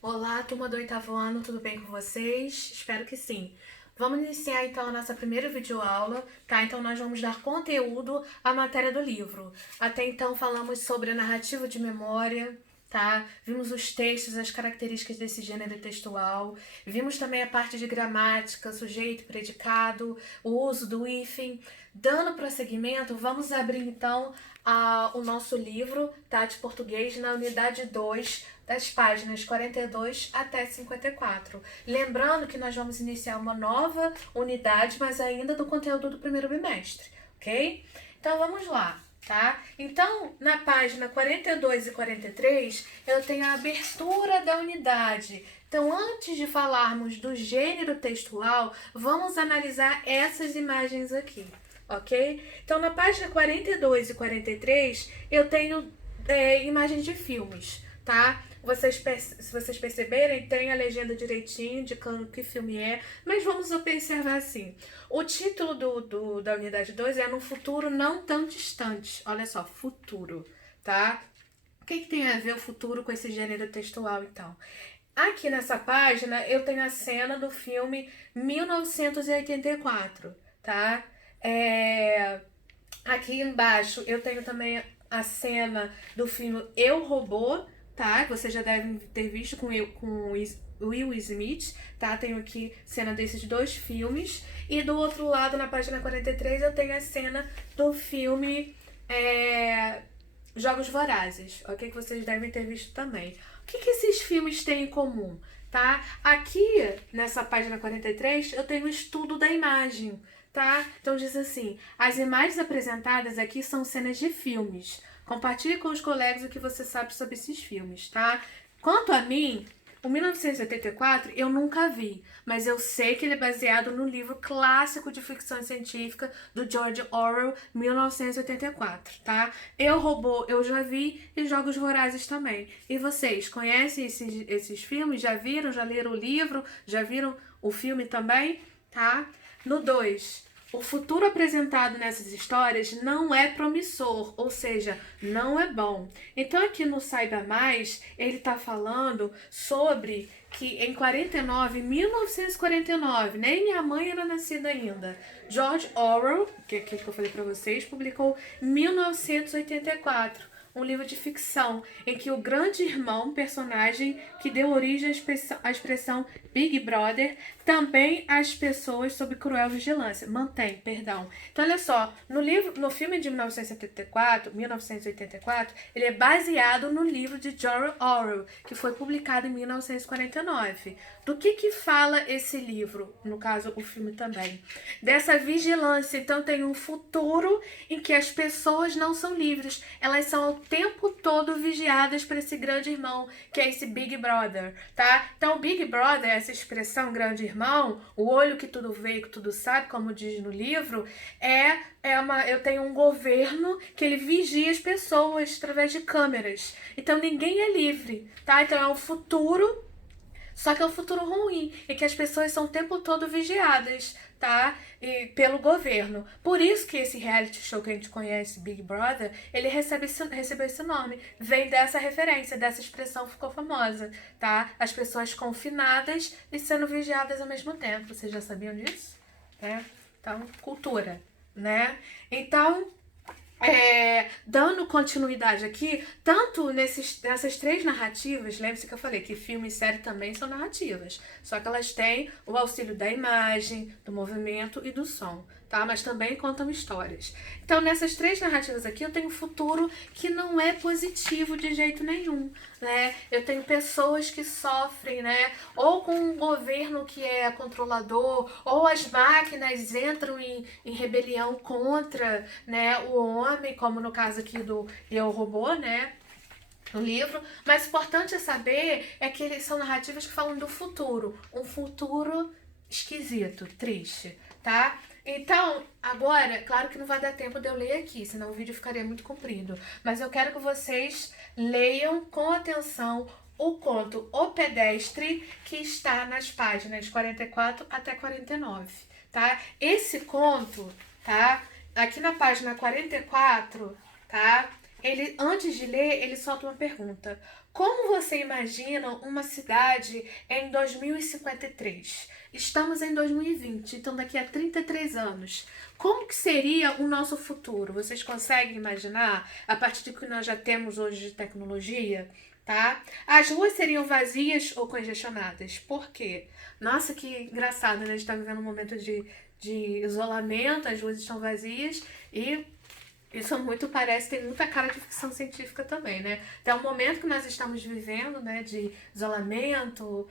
Olá, turma do oitavo ano, tudo bem com vocês? Espero que sim. Vamos iniciar então a nossa primeira videoaula, tá? Então nós vamos dar conteúdo à matéria do livro. Até então falamos sobre a narrativa de memória, tá? Vimos os textos, as características desse gênero textual. Vimos também a parte de gramática, sujeito, predicado, o uso do hífen. Dando prosseguimento, vamos abrir então o nosso livro, tá? De português na unidade 2, das páginas 42 até 54. Lembrando que nós vamos iniciar uma nova unidade, mas ainda do conteúdo do primeiro bimestre, ok? Então vamos lá, tá? Então, na página 42 e 43, eu tenho a abertura da unidade. Então, antes de falarmos do gênero textual, vamos analisar essas imagens aqui, ok? Então, na página 42 e 43, eu tenho imagens de filmes, tá? Se vocês perceberem, tem a legenda direitinho, indicando que filme é, mas vamos observar assim. O título da unidade 2 é No Futuro Não Tão Distante. Olha só, futuro, tá? O que tem a ver o futuro com esse gênero textual, então? Aqui nessa página, eu tenho a cena do filme 1984, tá? Aqui embaixo, eu tenho também a cena do filme Eu, Robô, tá? Que vocês já devem ter visto com Will Smith, tá? Tenho aqui cena desses dois filmes. E do outro lado, na página 43, eu tenho a cena do filme Jogos Vorazes, ok? Que vocês devem ter visto também. O que esses filmes têm em comum, tá? Aqui, nessa página 43, eu tenho o estudo da imagem, tá? Então diz assim: as imagens apresentadas aqui são cenas de filmes. Compartilhe com os colegas o que você sabe sobre esses filmes, tá? Quanto a mim, o 1984 eu nunca vi, mas eu sei que ele é baseado no livro clássico de ficção científica do George Orwell, 1984, tá? Eu, Robô, eu já vi, e Jogos Vorazes também. E vocês, conhecem esses filmes? Já viram? Já leram o livro? Já viram o filme também? Tá? No 2, o futuro apresentado nessas histórias não é promissor, ou seja, não é bom. Então aqui no Saiba Mais, ele está falando sobre que em 1949, nem minha mãe era nascida ainda, George Orwell, que é aquilo que eu falei para vocês, publicou 1984, um livro de ficção em que o grande irmão, personagem que deu origem à expressão Big Brother, também as pessoas sob cruel vigilância. Mantém, perdão. Então, olha só, no filme de 1984, ele é baseado no livro de George Orwell, que foi publicado em 1949. Do que fala esse livro? No caso, o filme também. Dessa vigilância. Então, tem um futuro em que as pessoas não são livres. Elas são o tempo todo vigiadas por esse grande irmão, que é esse Big Brother, tá? Então, o Big Brother, essa expressão grande irmão, o olho que tudo vê e que tudo sabe, como diz no livro, eu tenho um governo que ele vigia as pessoas através de câmeras. Então, ninguém é livre, tá? Então, é um futuro, só que é um futuro ruim, e que as pessoas são o tempo todo vigiadas, tá? E pelo governo. Por isso que esse reality show que a gente conhece, Big Brother, ele recebeu esse nome. Vem dessa referência, dessa expressão ficou famosa, tá? As pessoas confinadas e sendo vigiadas ao mesmo tempo. Vocês já sabiam disso? Então, cultura, né? Então, dando continuidade aqui, tanto nessas três narrativas, lembre-se que eu falei que filme e série também são narrativas, só que elas têm o auxílio da imagem, do movimento e do som, tá? Mas também contam histórias. Então, nessas três narrativas aqui, eu tenho um futuro que não é positivo de jeito nenhum, né? Eu tenho pessoas que sofrem, né? Ou com um governo que é controlador, ou as máquinas entram em rebelião contra, né, o homem, como no caso aqui do Eu, Robô, né? O livro, mas o importante é saber é que eles são narrativas que falam do futuro, um futuro esquisito, triste, tá? Então, agora, claro que não vai dar tempo de eu ler aqui, senão o vídeo ficaria muito comprido, mas eu quero que vocês leiam com atenção o conto O Pedestre, que está nas páginas 44 até 49, tá? Esse conto, tá? Aqui na página 44, tá? Ele, antes de ler, ele solta uma pergunta. Como você imagina uma cidade em 2053? Estamos em 2020, então daqui a 33 anos. Como que seria o nosso futuro? Vocês conseguem imaginar a partir do que nós já temos hoje de tecnologia? Tá? As ruas seriam vazias ou congestionadas. Por quê? Nossa, que engraçado, né? A gente está vivendo um momento de isolamento, as ruas estão vazias e isso muito parece, tem muita cara de ficção científica também, né? Até o momento que nós estamos vivendo, né, de isolamento,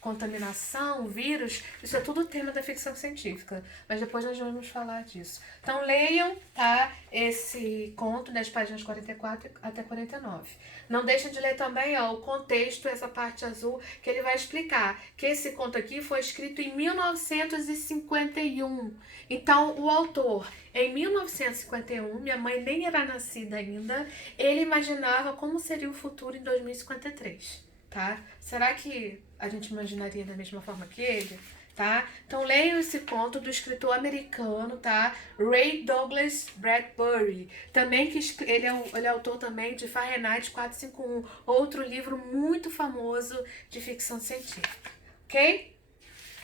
contaminação, vírus, isso é tudo tema da ficção científica. Mas depois nós vamos falar disso. Então leiam, tá, esse conto das páginas 44 até 49. Não deixem de ler também, ó, o contexto, essa parte azul, que ele vai explicar que esse conto aqui foi escrito em 1951. Então, o autor, em 1951, minha mãe nem era nascida ainda, ele imaginava como seria o futuro em 2053, tá? Será que a gente imaginaria da mesma forma que ele? Tá? Então leiam esse conto do escritor americano, tá? Ray Douglas Bradbury. Também que ele é autor também de Fahrenheit 451, outro livro muito famoso de ficção científica, ok?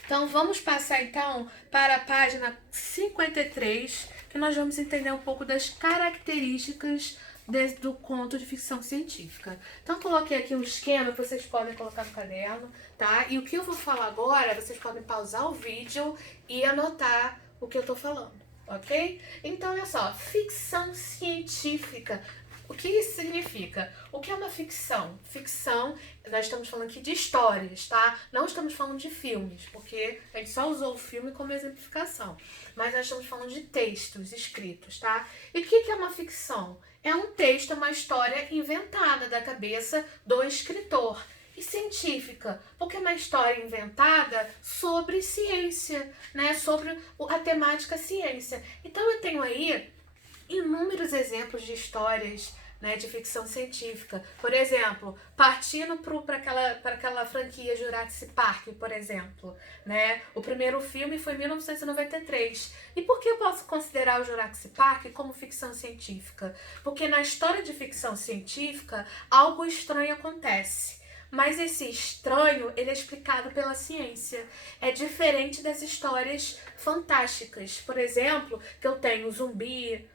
Então vamos passar então para a página 53, que nós vamos entender um pouco das características do conto de ficção científica. Então coloquei aqui um esquema que vocês podem colocar no caderno, tá? E o que eu vou falar agora, vocês podem pausar o vídeo e anotar o que eu tô falando, ok? Então olha só, ficção científica. O que isso significa? O que é uma ficção? Ficção, nós estamos falando aqui de histórias, tá? Não estamos falando de filmes, porque a gente só usou o filme como exemplificação. Mas nós estamos falando de textos escritos, tá? E o que é uma ficção? É um texto, uma história inventada da cabeça do escritor. E científica, porque é uma história inventada sobre ciência, né? Sobre a temática ciência. Então eu tenho aí inúmeros exemplos de histórias, né, de ficção científica. Por exemplo, partindo para aquela franquia Jurassic Park, por exemplo. Né? O primeiro filme foi em 1993. E por que eu posso considerar o Jurassic Park como ficção científica? Porque na história de ficção científica, algo estranho acontece. Mas esse estranho, ele é explicado pela ciência. É diferente das histórias fantásticas. Por exemplo, que eu tenho zumbi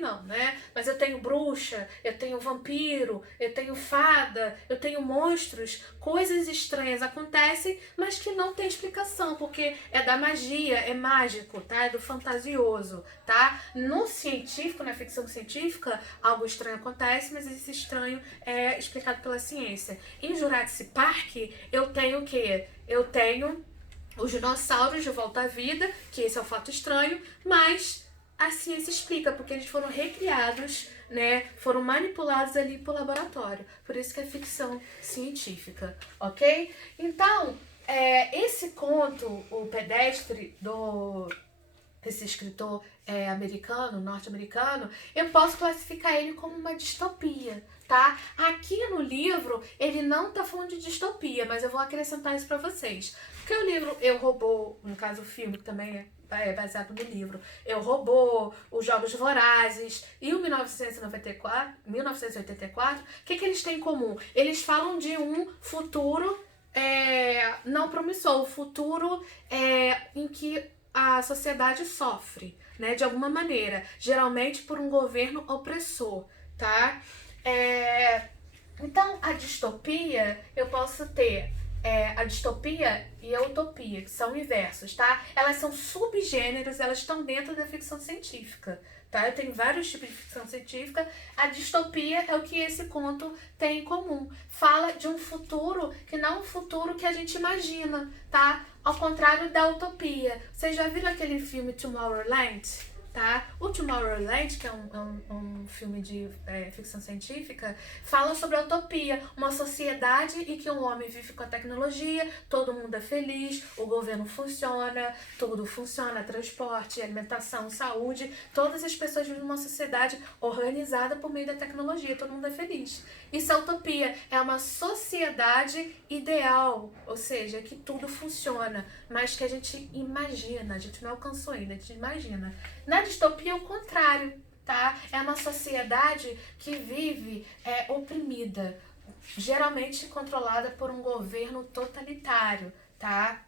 não, né? Mas eu tenho bruxa, eu tenho vampiro, eu tenho fada, eu tenho monstros. Coisas estranhas acontecem, mas que não tem explicação, porque é da magia, é mágico, tá? É do fantasioso, tá? No científico, na ficção científica, algo estranho acontece, mas esse estranho é explicado pela ciência. Em Jurassic Park, eu tenho o quê? Eu tenho os dinossauros de volta à vida, que esse é o fato estranho, mas a ciência explica, porque eles foram recriados, né? Foram manipulados ali por laboratório. Por isso que é ficção científica, ok? Então, esse conto, o Pedestre, esse escritor americano, norte-americano, eu posso classificar ele como uma distopia, tá? Aqui no livro, ele não tá falando de distopia, mas eu vou acrescentar isso pra vocês. Porque o livro Eu, Robô, no caso o filme, que também é baseado no livro, Eu, Robô, Os Jogos Vorazes e o 1984, o que eles têm em comum? Eles falam de um futuro não promissor, o futuro em que a sociedade sofre, né, de alguma maneira, geralmente por um governo opressor, tá? Então, a distopia, eu posso ter a distopia e a utopia, que são inversos, tá? Elas são subgêneros, elas estão dentro da ficção científica, tá? Eu tenho vários tipos de ficção científica. A distopia é o que esse conto tem em comum. Fala de um futuro que não é um futuro que a gente imagina, tá? Ao contrário da utopia. Vocês já viram aquele filme Tomorrowland? Tá? O Tomorrowland, que é um filme de ficção científica, fala sobre a utopia, uma sociedade em que um homem vive com a tecnologia, todo mundo é feliz, o governo funciona, tudo funciona, transporte, alimentação, saúde, todas as pessoas vivem numa sociedade organizada por meio da tecnologia, todo mundo é feliz. Isso é utopia, é uma sociedade ideal, ou seja, que tudo funciona, mas que a gente imagina, a gente não alcançou ainda, a gente imagina. Na distopia é o contrário, tá? tá? É uma sociedade que vive oprimida, geralmente controlada por um governo totalitário, tá?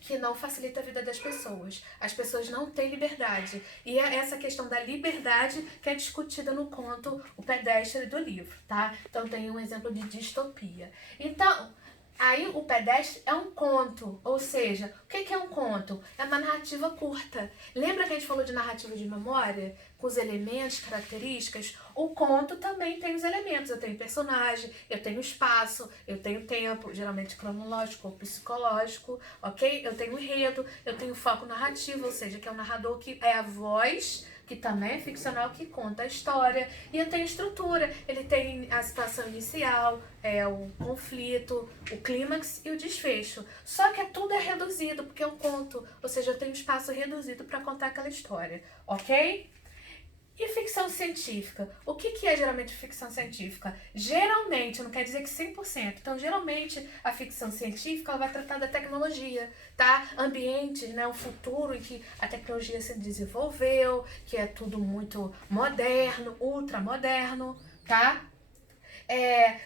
Que não facilita a vida das pessoas. As pessoas não têm liberdade. E é essa questão da liberdade que é discutida no conto O Pedestre do livro, tá? Então tem um exemplo de distopia. Então, aí o Pedestre é um conto, ou seja, o que é um conto? É uma narrativa curta. Lembra que a gente falou de narrativa de memória? Com os elementos, características? O conto também tem os elementos. Eu tenho personagem, eu tenho espaço, eu tenho tempo, geralmente cronológico ou psicológico, ok? Eu tenho enredo, eu tenho foco narrativo, ou seja, que é o narrador que é a voz, que também é ficcional, que conta a história. E eu tenho estrutura, ele tem a situação inicial, o conflito, o clímax e o desfecho. Só que tudo é reduzido, porque é um conto, ou seja, eu tenho espaço reduzido para contar aquela história, ok? E ficção científica? O que é geralmente ficção científica? Geralmente, não quer dizer que 100%. Então, geralmente, a ficção científica ela vai tratar da tecnologia, tá? Ambientes, né? Um futuro em que a tecnologia se desenvolveu, que é tudo muito moderno, ultramoderno, tá?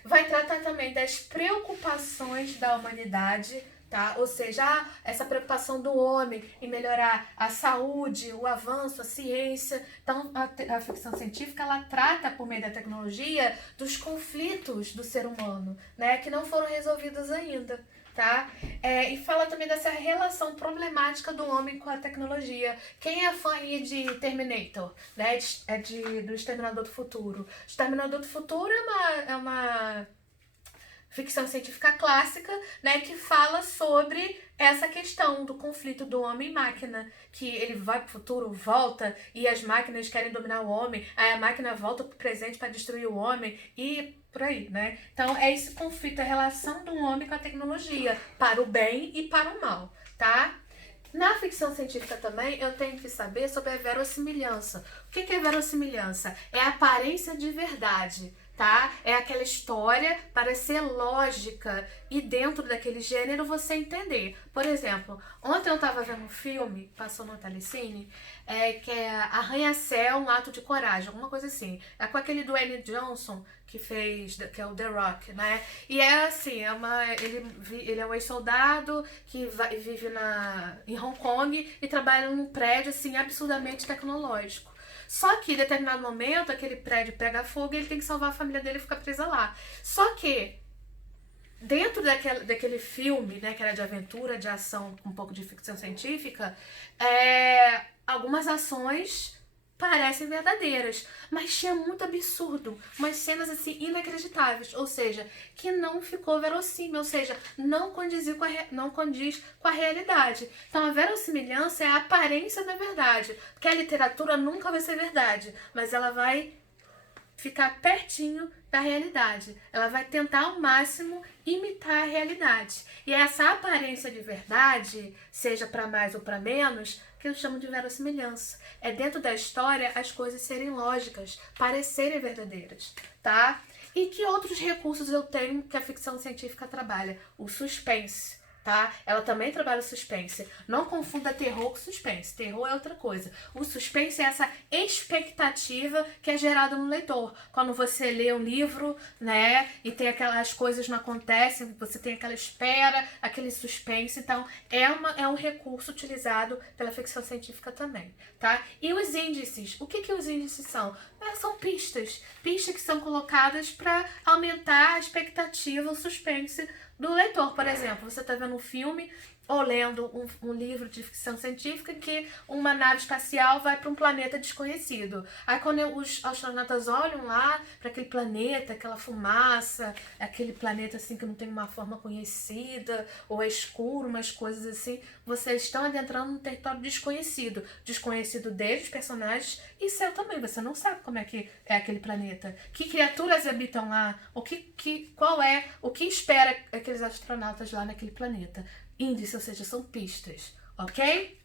Vai tratar também das preocupações da humanidade, tá? Ou seja, essa preocupação do homem em melhorar a saúde, o avanço, a ciência. Então, a ficção científica, ela trata, por meio da tecnologia, dos conflitos do ser humano, né? Que não foram resolvidos ainda, tá? E fala também dessa relação problemática do homem com a tecnologia. Quem é fã aí de Terminator, né? Do Exterminador do Futuro. Exterminador do Futuro é uma ficção científica clássica, né, que fala sobre essa questão do conflito do homem e máquina, que ele vai pro futuro, volta, e as máquinas querem dominar o homem, aí a máquina volta pro presente para destruir o homem, e por aí, né? Então é esse conflito, a relação do homem com a tecnologia, para o bem e para o mal, tá? Na ficção científica também, eu tenho que saber sobre a verossimilhança. O que é verossimilhança? É a aparência de verdade, tá? É aquela história para ser lógica e dentro daquele gênero você entender. Por exemplo, ontem eu estava vendo um filme, passou no Telecine, que é Arranha-Céu, um ato de coragem, alguma coisa assim. É com aquele Dwayne Johnson que fez, que é o The Rock, né? E é assim, ele é um ex-soldado que vive em Hong Kong e trabalha num prédio assim absurdamente tecnológico. Só que em determinado momento aquele prédio pega fogo e ele tem que salvar a família dele e ficar presa lá. Só que dentro daquele filme, né, que era de aventura, de ação, com um pouco de ficção científica, algumas ações parecem verdadeiras, mas tinha muito absurdo, umas cenas assim inacreditáveis, ou seja, que não ficou verossímil, ou seja, não condiz com a realidade. Então a verossimilhança é a aparência da verdade, porque a literatura nunca vai ser verdade, mas ela vai ficar pertinho da realidade. Ela vai tentar ao máximo imitar a realidade. E essa aparência de verdade, seja para mais ou para menos, que eu chamo de verossimilhança. É dentro da história as coisas serem lógicas, parecerem verdadeiras, tá? E que outros recursos eu tenho que a ficção científica trabalha? O suspense. Tá? Ela também trabalha o suspense. Não confunda terror com suspense. Terror é outra coisa. O suspense é essa expectativa que é gerada no leitor. Quando você lê um livro, né, e tem aquelas coisas não acontecem, você tem aquela espera, aquele suspense. Então, é um recurso utilizado pela ficção científica também, tá? E os índices. O que os índices são? São pistas. Pistas que são colocadas para aumentar a expectativa, o suspense do leitor. Por exemplo, você está vendo um filme ou lendo um livro de ficção científica em que uma nave espacial vai para um planeta desconhecido. Aí quando os astronautas olham lá para aquele planeta, aquela fumaça, aquele planeta assim que não tem uma forma conhecida, ou é escuro, umas coisas assim, vocês estão adentrando num território desconhecido. Desconhecido deles, os personagens, e seu também. Você não sabe como é que é aquele planeta. Que criaturas habitam lá? O que espera aqueles astronautas lá naquele planeta? Índice, ou seja, são pistas, ok?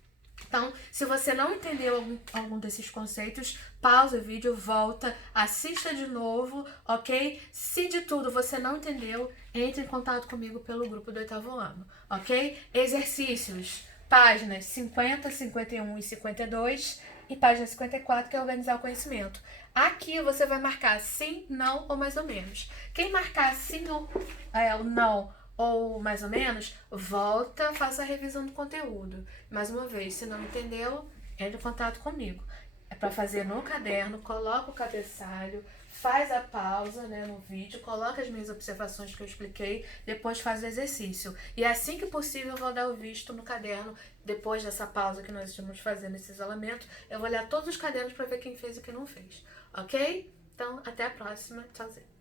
Então, se você não entendeu algum desses conceitos, pausa o vídeo, volta, assista de novo, ok? Se de tudo você não entendeu, entre em contato comigo pelo grupo do 8º ano, ok? Exercícios, páginas 50, 51 e 52, E página 54, que é organizar o conhecimento. Aqui você vai marcar sim, não ou mais ou menos. Quem marcar sim ou não ou mais ou menos, volta, faça a revisão do conteúdo. Mais uma vez, se não entendeu, entre em contato comigo. É para fazer no caderno, coloca o cabeçalho, faz a pausa, né, no vídeo, coloca as minhas observações que eu expliquei, depois faz o exercício. E assim que possível eu vou dar o visto no caderno, depois dessa pausa que nós estamos fazendo esse isolamento, eu vou olhar todos os cadernos para ver quem fez e quem não fez, ok? Então, até a próxima. Tchauzinho.